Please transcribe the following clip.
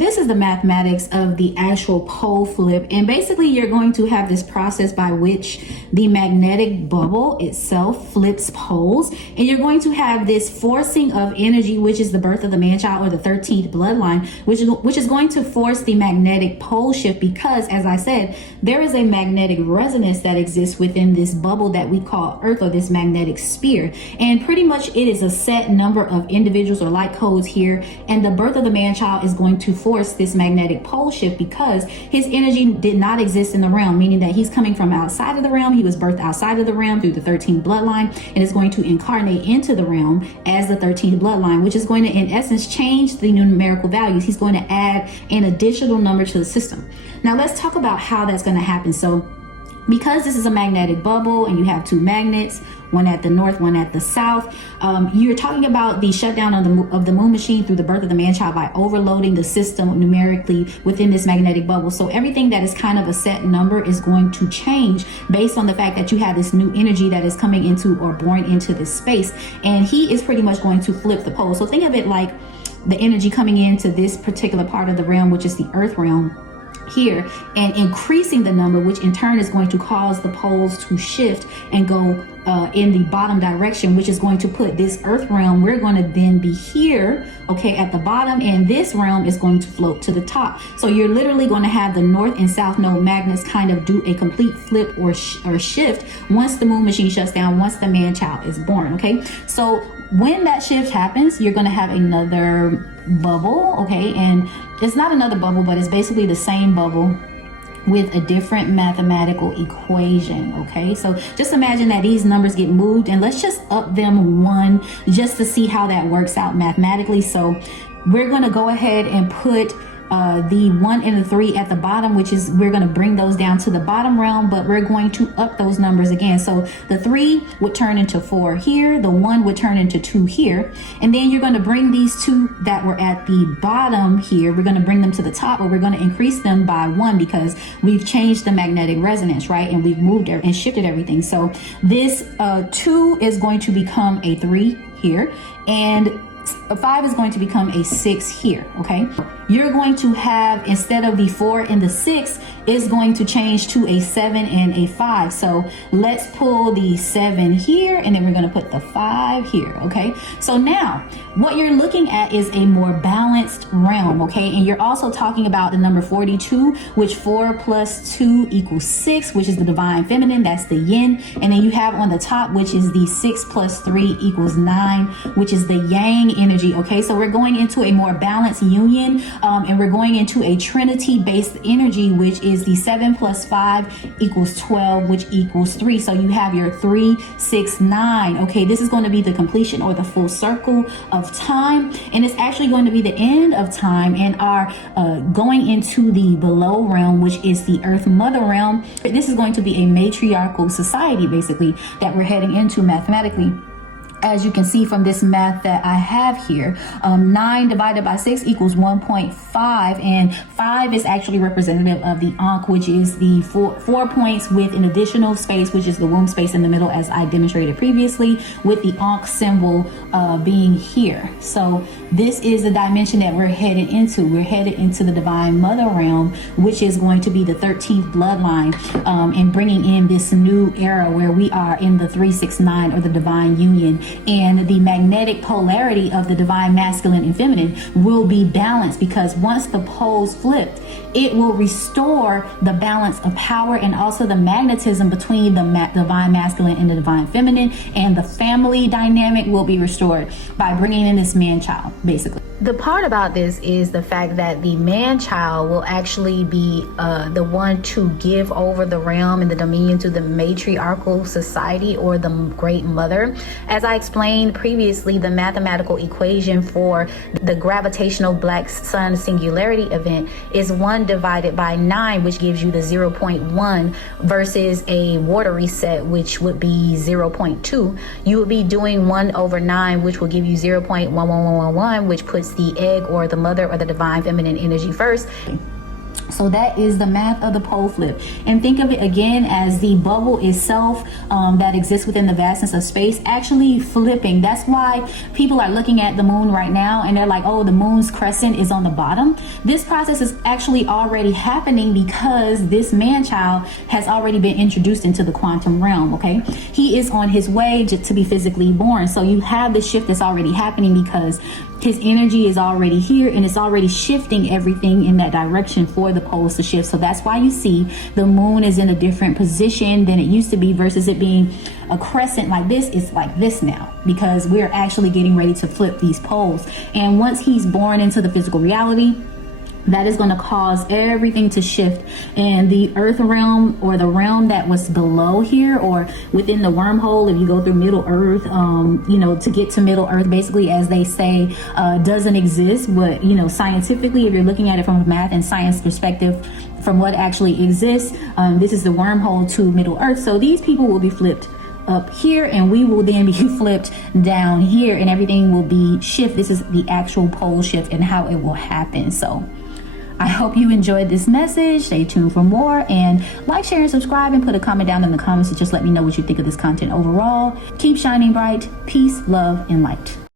this is the mathematics of the actual pole flip. And basically you're going to have this process by which the magnetic bubble itself flips poles. And you're going to have this forcing of energy, which is the birth of the man-child or the 13th bloodline, which is going to force the magnetic pole shift because, as I said, there is a magnetic resonance that exists within this bubble that we call Earth, or this magnetic sphere. And pretty much it is a set number of individuals or light codes here. And the birth of the man-child is going to force this magnetic pole shift because his energy did not exist in the realm, meaning that he's coming from outside of the realm. He was birthed outside of the realm through the 13th bloodline and is going to incarnate into the realm as the 13th bloodline, which is going to, in essence, change the numerical values. He's going to add an additional number to the system. Now let's talk about how that's going to happen. So because this is a magnetic bubble and you have two magnets, one at the north, one at the south, you're talking about the shutdown of the moon machine through the birth of the man-child by overloading the system numerically within this magnetic bubble. So everything that is kind of a set number is going to change based on the fact that you have this new energy that is coming into or born into this space. And he is pretty much going to flip the pole. So think of it like the energy coming into this particular part of the realm, which is the earth realm here, and increasing the number, which in turn is going to cause the poles to shift and go in the bottom direction, which is going to put this earth realm, we're going to then be here, okay, at the bottom, and this realm is going to float to the top. So you're literally going to have the north and south node magnets kind of do a complete flip or shift once the moon machine shuts down, once the man-child is born. Okay, so when that shift happens, you're going to have another bubble, okay, and it's not another bubble, but it's basically the same bubble with a different mathematical equation. Okay, so just imagine that these numbers get moved, and let's just up them one just to see how that works out mathematically. So we're going to go ahead and put the 1 and the 3 at the bottom, which is, we're going to bring those down to the bottom realm, but we're going to up those numbers again. So the 3 would turn into 4 here, the 1 would turn into 2 here, and then you're going to bring these 2 that were at the bottom here, we're going to bring them to the top, but we're going to increase them by 1 because we've changed the magnetic resonance, right? And we've moved and shifted everything. So this 2 is going to become a 3 here, and a 5 is going to become a 6 here. Okay, you're going to have, instead of the 4 and the 6, is going to change to a 7 and a 5. So let's pull the 7 here, and then we're going to put the 5 here. Okay, so now what you're looking at is a more balanced realm. Okay, and you're also talking about the number 42, which 4 plus 2 equals 6, which is the divine feminine, that's the yin. And then you have on the top, which is the 6 plus 3 equals 9, which is the yang energy. Okay, so we're going into a more balanced union, and we're going into a trinity based energy, which is the 7 plus 5 equals 12, which equals 3. So you have your 3, 6, 9. Okay, this is going to be the completion or the full circle of time, and it's actually going to be the end of time and are going into the below realm, which is the earth mother realm. This is going to be a matriarchal society basically that we're heading into mathematically. As you can see from this math that I have here, 9 divided by 6 equals 1.5, and 5 is actually representative of the Ankh, which is the four points with an additional space, which is the womb space in the middle, as I demonstrated previously, with the Ankh symbol being here. So this is the dimension that we're headed into. We're headed into the divine mother realm, which is going to be the 13th bloodline, and bringing in this new era where we are in the 369 or the divine union. And the magnetic polarity of the divine masculine and feminine will be balanced, because once the poles flipped, it will restore the balance of power and also the magnetism between the divine masculine and the divine feminine, and the family dynamic will be restored by bringing in this man-child basically. The part about this is the fact that the man-child will actually be the one to give over the realm and the dominion to the matriarchal society or the great mother. As I explained previously, the mathematical equation for the gravitational black sun singularity event is 1 divided by 9, which gives you the 0.1, versus a water reset, which would be 0.2. You would be doing 1 over 9, which will give you 0.11111, which puts the egg or the mother or the divine feminine energy first. So that is the math of the pole flip. And think of it again as the bubble itself that exists within the vastness of space actually flipping. That's why people are looking at the moon right now and they're like, oh, the moon's crescent is on the bottom. This process is actually already happening because this man-child has already been introduced into the quantum realm, okay? He is on his way to be physically born. So you have the shift that's already happening because his energy is already here and it's already shifting everything in that direction for the poles to shift. So that's why you see the moon is in a different position than it used to be versus it being a crescent like this. It's like this now because we're actually getting ready to flip these poles. And once he's born into the physical reality, that is going to cause everything to shift, and the earth realm, or the realm that was below here or within the wormhole, if you go through Middle Earth, to get to Middle Earth, basically, as they say, doesn't exist. But scientifically, if you're looking at it from a math and science perspective, from what actually exists, this is the wormhole to Middle Earth. So these people will be flipped up here and we will then be flipped down here, and everything will be shift. This is the actual pole shift and how it will happen. So I hope you enjoyed this message. Stay tuned for more, and like, share, and subscribe, and put a comment down in the comments to just let me know what you think of this content overall. Keep shining bright. Peace, love, and light.